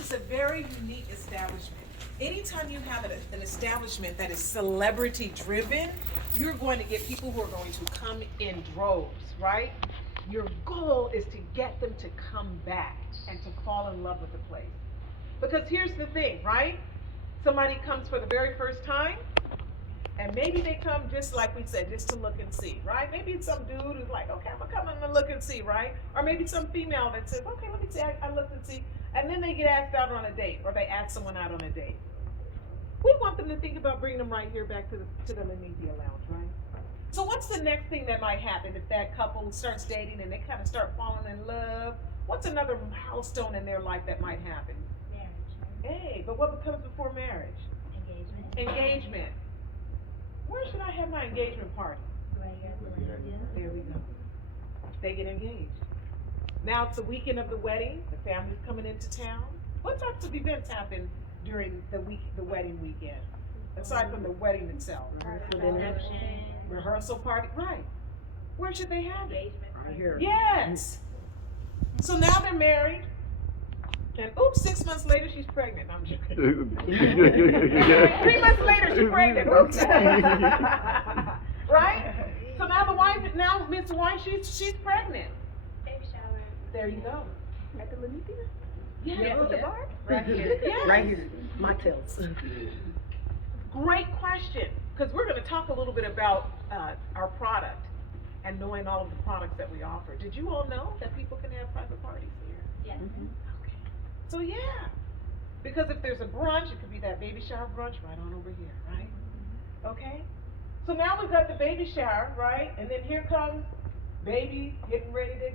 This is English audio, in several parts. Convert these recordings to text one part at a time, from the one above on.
is a very unique establishment. Anytime you have an establishment that is celebrity driven, you're going to get people who are going to come in droves, right? Your goal is to get them to come back and to fall in love with the place. Because here's the thing, right? Somebody comes for the very first time, and maybe they come just like we said, just to look and see, right? Maybe it's some dude who's like, okay, I'm gonna come and look and see, right? Or maybe some female that says, okay, let me see, I looked and see. And then they get asked out on a date, or they ask someone out on a date. We want them to think about bringing them right here back to the Linnethia Lounge, right? So what's the next thing that might happen if that couple starts dating and they kind of start falling in love? What's another milestone in their life that might happen? Marriage. Hey, but what comes before marriage? Engagement. Engagement. Where should I have my engagement party? Right here. There we go. They get engaged. Now it's the weekend of the wedding. The family's coming into town. What types of events happen during the wedding weekend? Aside from the wedding itself. Rehearsal party, right. Where should they have it? Engagement. Right here. Yes. So now they're married. And oops, 6 months later she's pregnant. I'm joking. 3 months later she's pregnant. Oops. Right? So now the wife, now Miss Wife, she's pregnant. Baby shower. There you go. At the Linnethia? Yes. At the bar? Right here. Yes. Right here. Mocktails. Great question, because we're going to talk a little bit about our product and knowing all of the products that we offer. Did you all know that people can have private parties here? Yes. Okay. So yeah, because if there's a brunch, it could be that baby shower brunch right on over here, right? Okay. So now we've got the baby shower, right? And then here comes baby getting ready to,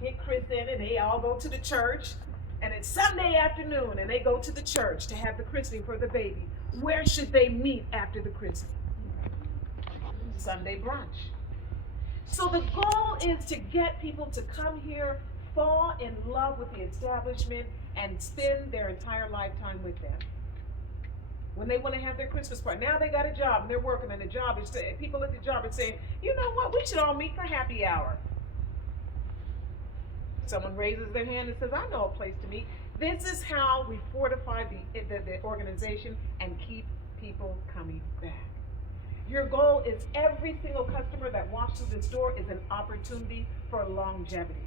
get christened, and they all go to the church. And it's Sunday afternoon, and they go to the church to have the christening for the baby. Where should they meet after the christening? Sunday brunch. So the goal is to get people to come here, fall in love with the establishment, and spend their entire lifetime with them. When they want to have their Christmas party. Now they got a job, and they're working, and the job is people at the job are saying, you know what, we should all meet for happy hour. Someone raises their hand and says, I know a place to meet. This is how we fortify the organization and keep people coming back. Your goal is every single customer that walks through this door is an opportunity for longevity.